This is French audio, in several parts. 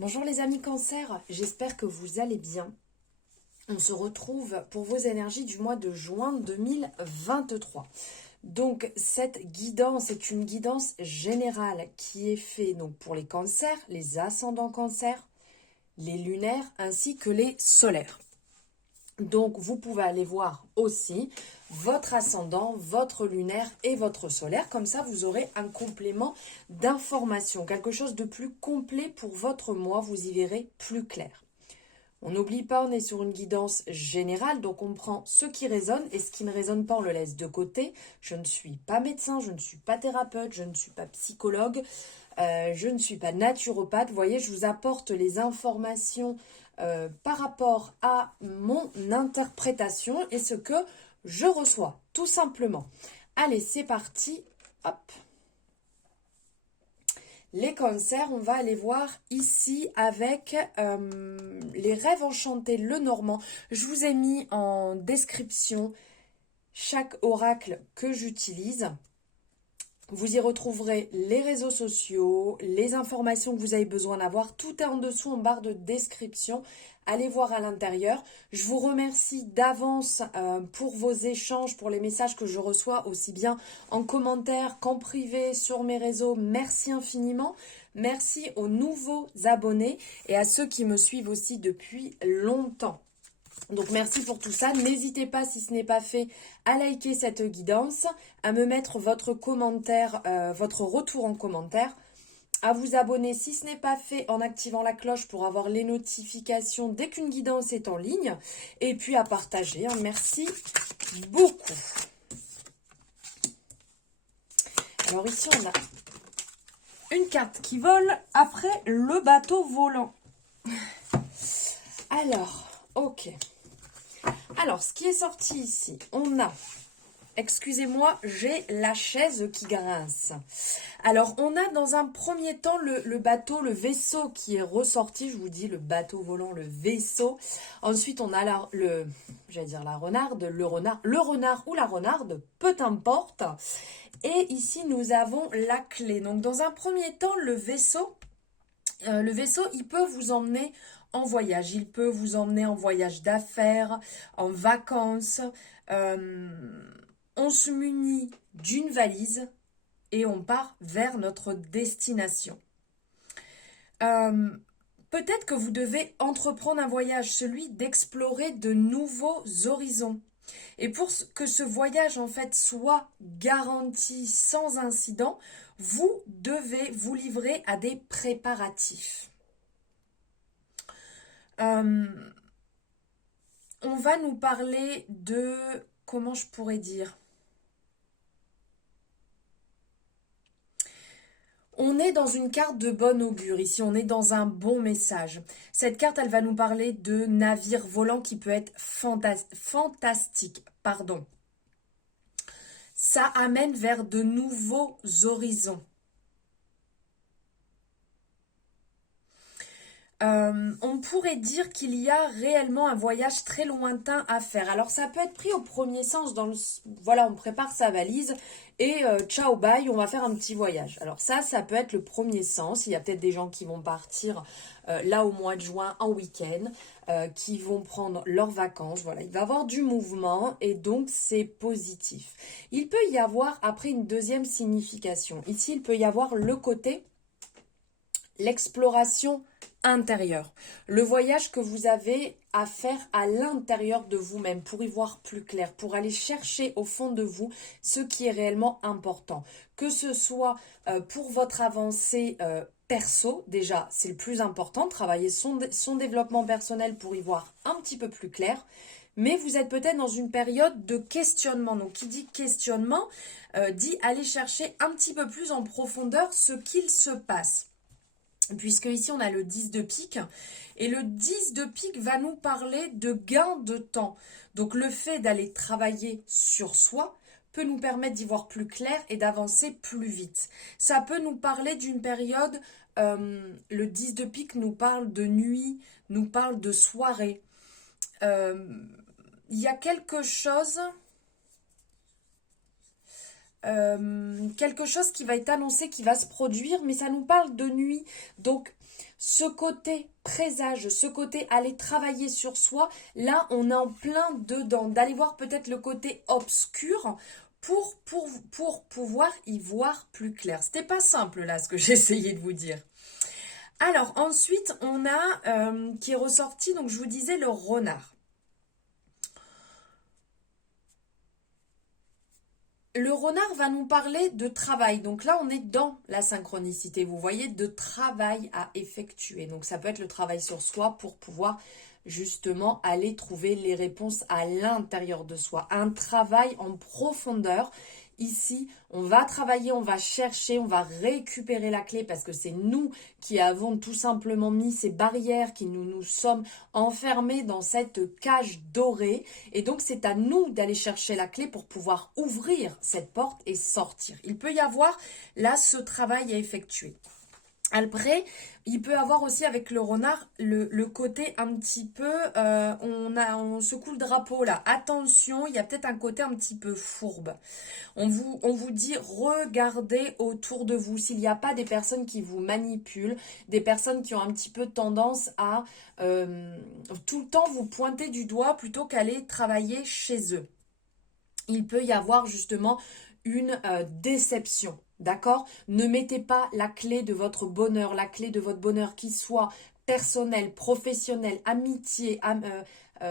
Bonjour les amis Cancer, j'espère que vous allez bien. On se retrouve pour vos énergies du mois de juin 2023. Donc cette guidance est une guidance générale qui est faite donc pour les cancers, les ascendants cancers, les lunaires ainsi que les solaires. Donc vous pouvez aller voir aussi votre ascendant, votre lunaire et votre solaire. Comme ça, vous aurez un complément d'information, quelque chose de plus complet pour votre mois. Vous y verrez plus clair. On n'oublie pas, on est sur une guidance générale, donc on prend ce qui résonne et ce qui ne résonne pas, on le laisse de côté. Je ne suis pas médecin, je ne suis pas thérapeute, je ne suis pas psychologue, je ne suis pas naturopathe. Vous voyez, je vous apporte les informations par rapport à mon interprétation et ce que je reçois, tout simplement. Allez, c'est parti. Hop. Les cancers, on va aller voir ici avec les rêves enchantés, le normand. Je vous ai mis en description chaque oracle que j'utilise. Vous y retrouverez les réseaux sociaux, les informations que vous avez besoin d'avoir. Tout est en dessous en barre de description. Allez voir à l'intérieur. Je vous remercie d'avance pour vos échanges, pour les messages que je reçois aussi bien en commentaire qu'en privé sur mes réseaux. Merci infiniment. Merci aux nouveaux abonnés et à ceux qui me suivent aussi depuis longtemps. Donc merci pour tout ça. N'hésitez pas, si ce n'est pas fait, à liker cette guidance, à me mettre votre commentaire, votre retour en commentaire, à vous abonner si ce n'est pas fait en activant la cloche pour avoir les notifications dès qu'une guidance est en ligne, et puis à partager. Merci beaucoup. Alors ici on a une carte qui vole après le bateau volant. Alors, ok. Alors, ce qui est sorti ici, on a, excusez-moi, j'ai la chaise qui grince. Alors, on a dans un premier temps le bateau, le vaisseau qui est ressorti. Je vous dis le bateau volant, le vaisseau. Ensuite, on a j'allais dire la renarde, le renard ou la renarde, peu importe. Et ici, nous avons la clé. Donc, dans un premier temps, le vaisseau, il peut vous emmener en voyage. Il peut vous emmener en voyage d'affaires, en vacances. On se munit d'une valise et on part vers notre destination. Peut-être que vous devez entreprendre un voyage, celui d'explorer de nouveaux horizons. Et pour que ce voyage en fait soit garanti sans incident, vous devez vous livrer à des préparatifs. On va nous parler de, comment je pourrais dire, on est dans une carte de bon augure ici, on est dans un bon message. Cette carte, elle va nous parler de navire volant qui peut être fantastique. Pardon. Ça amène vers de nouveaux horizons. On pourrait dire qu'il y a réellement un voyage très lointain à faire. Alors ça peut être pris au premier sens, voilà, on prépare sa valise et ciao bye, on va faire un petit voyage. Alors ça peut être le premier sens. Il y a peut-être des gens qui vont partir là au mois de juin en week-end, qui vont prendre leurs vacances. Voilà, il va y avoir du mouvement et donc c'est positif. Il peut y avoir après une deuxième signification. Ici, il peut y avoir le côté l'exploration intérieure, le voyage que vous avez à faire à l'intérieur de vous-même pour y voir plus clair, pour aller chercher au fond de vous ce qui est réellement important, que ce soit pour votre avancée perso, déjà c'est le plus important, travailler son développement personnel pour y voir un petit peu plus clair, mais vous êtes peut-être dans une période de questionnement. Donc qui dit questionnement dit aller chercher un petit peu plus en profondeur ce qu'il se passe. Puisque ici on a le 10 de pique et le 10 de pique va nous parler de gain de temps. Donc le fait d'aller travailler sur soi peut nous permettre d'y voir plus clair et d'avancer plus vite. Ça peut nous parler d'une période, le 10 de pique nous parle de nuit, nous parle de soirée. Il y a quelque chose qui va être annoncé, qui va se produire, mais ça nous parle de nuit. Donc, ce côté présage, ce côté aller travailler sur soi, là, on est en plein dedans. D'aller voir peut-être le côté obscur pour pouvoir y voir plus clair. C'était pas simple, là, ce que j'ai essayé de vous dire. Alors, ensuite, on a qui est ressorti, donc je vous disais, le renard. Le renard va nous parler de travail. Donc là, on est dans la synchronicité. Vous voyez, de travail à effectuer. Donc ça peut être le travail sur soi pour pouvoir justement aller trouver les réponses à l'intérieur de soi. Un travail en profondeur. Ici, on va travailler, on va chercher, on va récupérer la clé parce que c'est nous qui avons tout simplement mis ces barrières, qui nous sommes enfermés dans cette cage dorée. Et donc, c'est à nous d'aller chercher la clé pour pouvoir ouvrir cette porte et sortir. Il peut y avoir là ce travail à effectuer. Après, il peut avoir aussi avec le renard le côté un petit peu, on secoue le drapeau là. Attention, il y a peut-être un côté un petit peu fourbe. On vous dit, regardez autour de vous s'il n'y a pas des personnes qui vous manipulent, des personnes qui ont un petit peu tendance à tout le temps vous pointer du doigt plutôt qu'aller travailler chez eux. Il peut y avoir justement une déception. D'accord? Ne mettez pas la clé de votre bonheur, la clé de votre bonheur qui soit personnel, professionnel, amitié,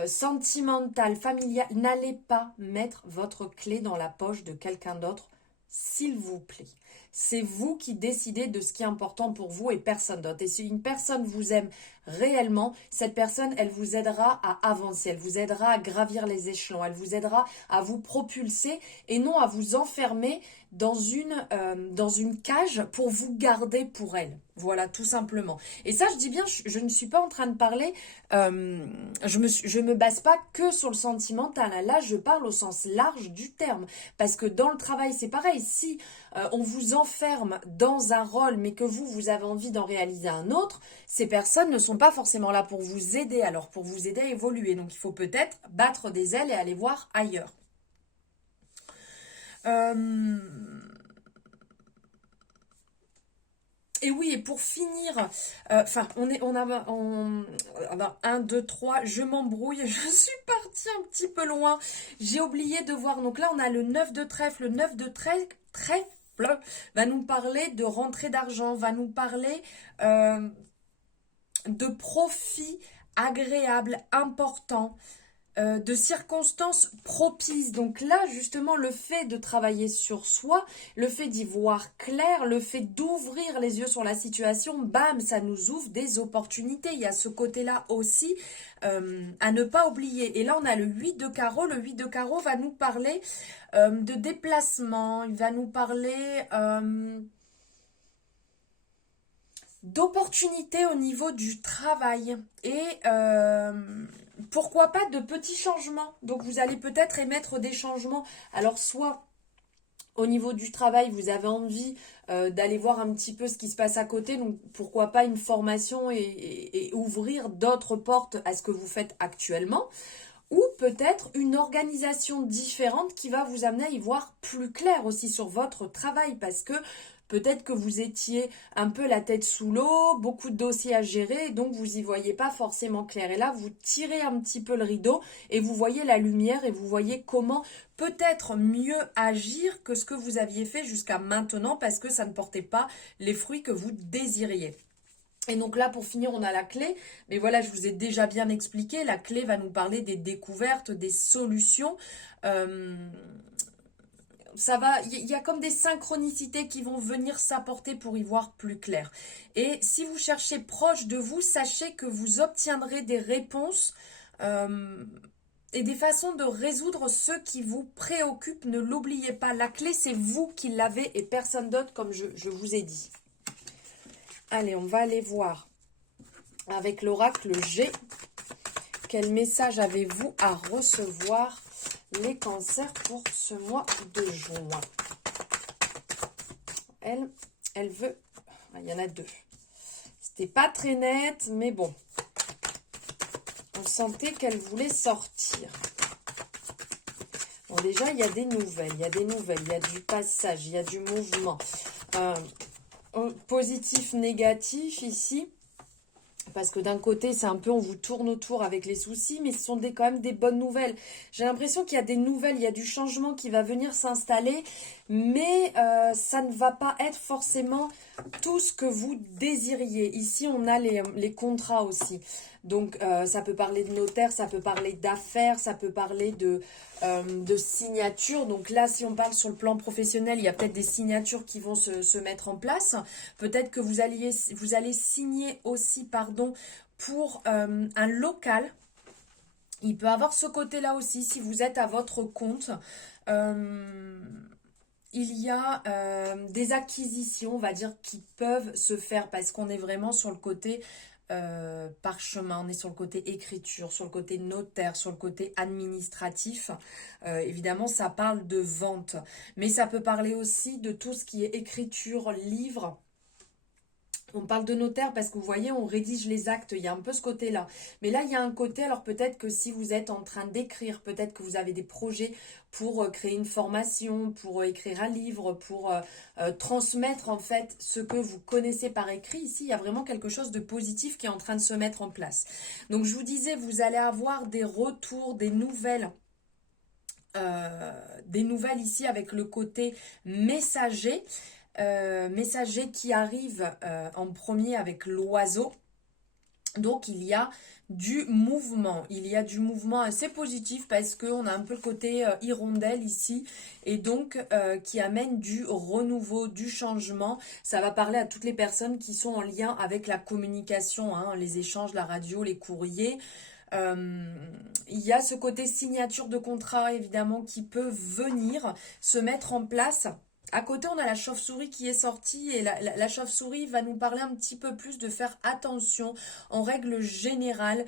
sentimental, familial. N'allez pas mettre votre clé dans la poche de quelqu'un d'autre, s'il vous plaît. C'est vous qui décidez de ce qui est important pour vous et personne d'autre. Et si une personne vous aime réellement, cette personne, elle vous aidera à avancer, elle vous aidera à gravir les échelons, elle vous aidera à vous propulser et non à vous enfermer dans une cage pour vous garder pour elle. Voilà, tout simplement. Et ça, je dis bien, je ne suis pas en train de parler, je me base pas que sur le sentimental. Là, je parle au sens large du terme. Parce que dans le travail, c'est pareil. Si on vous enferme dans un rôle, mais que vous avez envie d'en réaliser un autre, ces personnes ne sont pas forcément là pour vous aider, alors pour vous aider à évoluer. Donc, il faut peut-être battre des ailes et aller voir ailleurs. Et oui, et pour finir, on a 1, 2, 3, je m'embrouille, je suis partie un petit peu loin. J'ai oublié de voir, donc là on a le 9 de trèfle, le 9 de trèfle va nous parler de rentrée d'argent, va nous parler de profits agréables, importants, de circonstances propices. Donc là, justement, le fait de travailler sur soi, le fait d'y voir clair, le fait d'ouvrir les yeux sur la situation, bam, ça nous ouvre des opportunités. Il y a ce côté-là aussi à ne pas oublier. Et là, on a le 8 de carreau. Le 8 de carreau va nous parler de déplacement, il va nous parler d'opportunités au niveau du travail et pourquoi pas de petits changements. Donc vous allez peut-être émettre des changements. Alors soit au niveau du travail, vous avez envie d'aller voir un petit peu ce qui se passe à côté. Donc pourquoi pas une formation et ouvrir d'autres portes à ce que vous faites actuellement. Ou peut-être une organisation différente qui va vous amener à y voir plus clair aussi sur votre travail parce que peut-être que vous étiez un peu la tête sous l'eau, beaucoup de dossiers à gérer, donc vous n'y voyez pas forcément clair. Et là, vous tirez un petit peu le rideau et vous voyez la lumière et vous voyez comment peut-être mieux agir que ce que vous aviez fait jusqu'à maintenant parce que ça ne portait pas les fruits que vous désiriez. Et donc là, pour finir, on a la clé. Mais voilà, je vous ai déjà bien expliqué. La clé va nous parler des découvertes, des solutions. Il y a comme des synchronicités qui vont venir s'apporter pour y voir plus clair. Et si vous cherchez proche de vous, sachez que vous obtiendrez des réponses et des façons de résoudre ce qui vous préoccupe. Ne l'oubliez pas, la clé, c'est vous qui l'avez et personne d'autre, comme je vous ai dit. Allez, on va aller voir avec l'oracle G. Quel message avez-vous à recevoir, les cancers, pour ce mois de juin? Elle veut... Il y en a deux. C'était pas très net, mais bon. On sentait qu'elle voulait sortir. Bon, déjà, il y a des nouvelles. Il y a du passage, il y a du mouvement. Positif, négatif, ici. Parce que d'un côté, c'est un peu, on vous tourne autour avec les soucis, mais ce sont quand même des bonnes nouvelles. J'ai l'impression qu'il y a des nouvelles, il y a du changement qui va venir s'installer, mais ça ne va pas être forcément tout ce que vous désiriez. Ici, on a les contrats aussi. Donc, ça peut parler de notaire, ça peut parler d'affaires, ça peut parler de signatures. Donc là, si on parle sur le plan professionnel, il y a peut-être des signatures qui vont se mettre en place. Peut-être que vous allez signer aussi, pardon, pour un local. Il peut avoir ce côté-là aussi, si vous êtes à votre compte. Il y a des acquisitions, on va dire, qui peuvent se faire parce qu'on est vraiment sur le côté parchemin, on est sur le côté écriture, sur le côté notaire, sur le côté administratif. Évidemment, ça parle de vente, mais ça peut parler aussi de tout ce qui est écriture, livre. On parle de notaire parce que vous voyez, on rédige les actes, il y a un peu ce côté-là. Mais là, il y a un côté, alors peut-être que si vous êtes en train d'écrire, peut-être que vous avez des projets pour créer une formation, pour écrire un livre, pour transmettre en fait ce que vous connaissez par écrit. Ici, il y a vraiment quelque chose de positif qui est en train de se mettre en place. Donc, je vous disais, vous allez avoir des retours, des nouvelles ici avec le côté messager. Messager qui arrive en premier avec l'oiseau. Donc il y a du mouvement. Il y a du mouvement assez positif parce qu'on a un peu le côté hirondelle ici et donc qui amène du renouveau, du changement. Ça va parler à toutes les personnes qui sont en lien avec la communication, hein, les échanges, la radio, les courriers. Il y a ce côté signature de contrat évidemment qui peut venir se mettre en place. À côté, on a la chauve-souris qui est sortie et la chauve-souris va nous parler un petit peu plus de faire attention en règle générale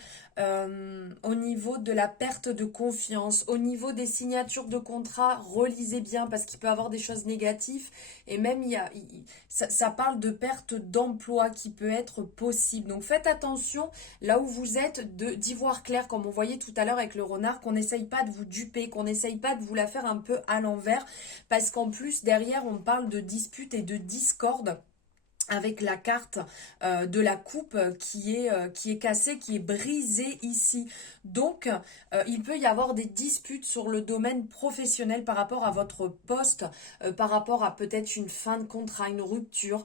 au niveau de la perte de confiance, au niveau des signatures de contrat, relisez bien parce qu'il peut y avoir des choses négatives et même ça parle de perte d'emploi qui peut être possible. Donc faites attention là où vous êtes d'y voir clair comme on voyait tout à l'heure avec le renard, qu'on n'essaye pas de vous duper, qu'on n'essaye pas de vous la faire un peu à l'envers parce qu'en plus derrière on parle de dispute et de discorde avec la carte de la coupe qui est cassée, qui est brisée ici. Donc, il peut y avoir des disputes sur le domaine professionnel par rapport à votre poste, par rapport à peut-être une fin de contrat, une rupture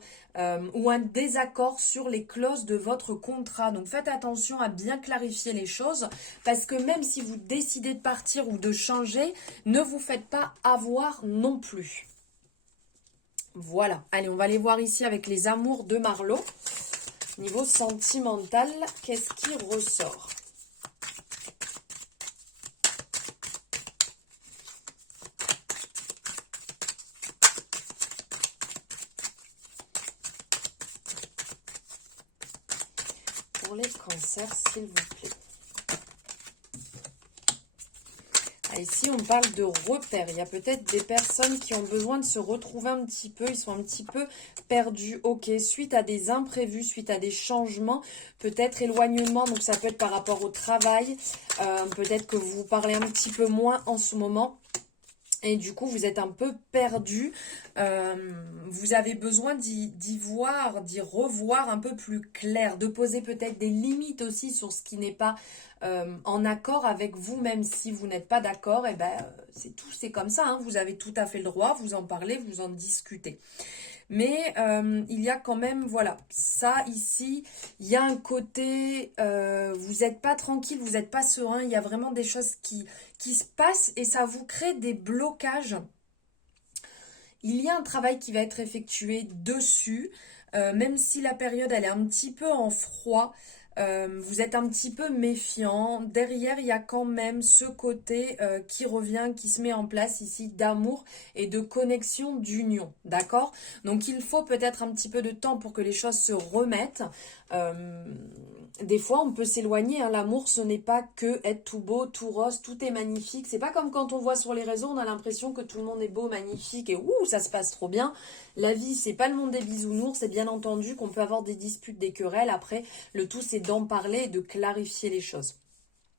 ou un désaccord sur les clauses de votre contrat. Donc, faites attention à bien clarifier les choses parce que même si vous décidez de partir ou de changer, ne vous faites pas avoir non plus. Voilà, allez, on va aller voir ici avec les amours de Marlo. Niveau sentimental, qu'est-ce qui ressort? Pour les cancers, s'il vous plaît. Ici, on parle de repères. Il y a peut-être des personnes qui ont besoin de se retrouver un petit peu. Ils sont un petit peu perdus. Ok, suite à des imprévus, suite à des changements, peut-être éloignement. Donc, ça peut être par rapport au travail. Peut-être que vous parlez un petit peu moins en ce moment. Et du coup, vous êtes un peu perdu. Vous avez besoin d'y voir, d'y revoir un peu plus clair, de poser peut-être des limites aussi sur ce qui n'est pas en accord avec vous, même si vous n'êtes pas d'accord. Et ben, c'est tout, c'est comme ça. Hein, vous avez tout à fait le droit, vous en parlez, vous en discutez. Mais il y a quand même, voilà, ça ici, il y a un côté, vous n'êtes pas tranquille, vous n'êtes pas serein, il y a vraiment des choses qui se passent et ça vous crée des blocages. Il y a un travail qui va être effectué dessus, même si la période elle est un petit peu en froid, vous êtes un petit peu méfiant. Derrière, il y a quand même ce côté qui revient, qui se met en place ici d'amour et de connexion, d'union. D'accord? Donc, il faut peut-être un petit peu de temps pour que les choses se remettent. Des fois, on peut s'éloigner. Hein. L'amour, ce n'est pas que être tout beau, tout rose, tout est magnifique. C'est pas comme quand on voit sur les réseaux, on a l'impression que tout le monde est beau, magnifique et ça se passe trop bien. La vie, c'est pas le monde des bisounours. C'est bien entendu qu'on peut avoir des disputes, des querelles. Après, le tout, c'est d'en parler et de clarifier les choses.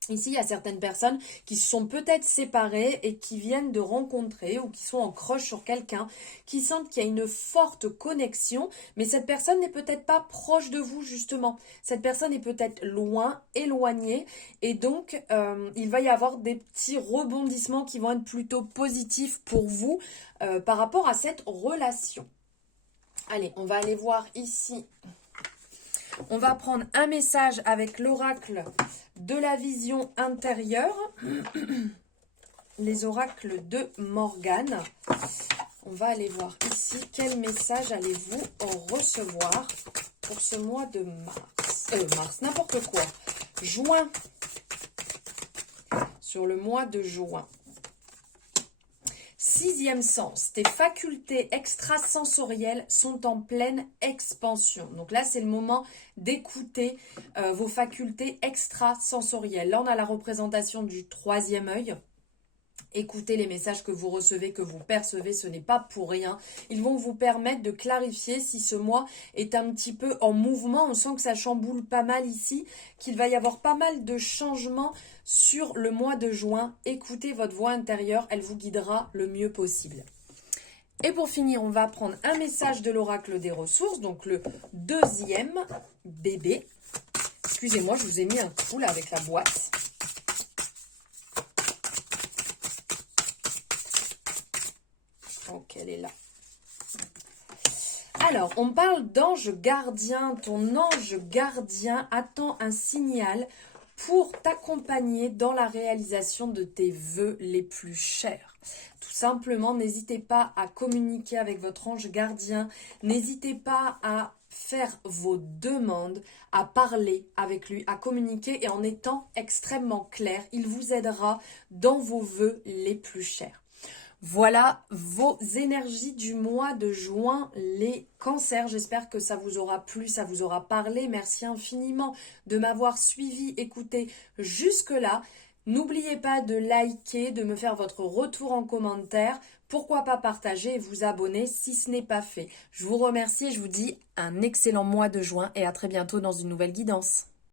Ici, il y a certaines personnes qui se sont peut-être séparées et qui viennent de rencontrer ou qui sont en crush sur quelqu'un, qui sentent qu'il y a une forte connexion, mais cette personne n'est peut-être pas proche de vous justement. Cette personne est peut-être loin, éloignée, et donc il va y avoir des petits rebondissements qui vont être plutôt positifs pour vous par rapport à cette relation. Allez, on va aller voir ici. On va prendre un message avec l'oracle de la vision intérieure, les oracles de Morgane. On va aller voir ici quel message allez-vous recevoir pour ce mois de mars, n'importe quoi. Juin, sur le mois de juin. 6e sens, tes facultés extrasensorielles sont en pleine expansion. Donc là, c'est le moment d'écouter vos facultés extrasensorielles. Là, on a la représentation du 3e œil. Écoutez les messages que vous recevez, que vous percevez, ce n'est pas pour rien. Ils vont vous permettre de clarifier si ce mois est un petit peu en mouvement. On sent que ça chamboule pas mal ici, qu'il va y avoir pas mal de changements sur le mois de juin. Écoutez votre voix intérieure, elle vous guidera le mieux possible. Et pour finir, on va prendre un message de l'oracle des ressources, donc le 2e bébé. Excusez-moi, je vous ai mis un coup là avec la boîte. Donc, elle est là. Alors, on parle d'ange gardien. Ton ange gardien attend un signal pour t'accompagner dans la réalisation de tes vœux les plus chers. Tout simplement, n'hésitez pas à communiquer avec votre ange gardien. N'hésitez pas à faire vos demandes, à parler avec lui, à communiquer et en étant extrêmement clair, il vous aidera dans vos vœux les plus chers. Voilà vos énergies du mois de juin, les cancers. J'espère que ça vous aura plu, ça vous aura parlé. Merci infiniment de m'avoir suivi, écouté jusque-là. N'oubliez pas de liker, de me faire votre retour en commentaire. Pourquoi pas partager et vous abonner si ce n'est pas fait. Je vous remercie et je vous dis un excellent mois de juin et à très bientôt dans une nouvelle guidance.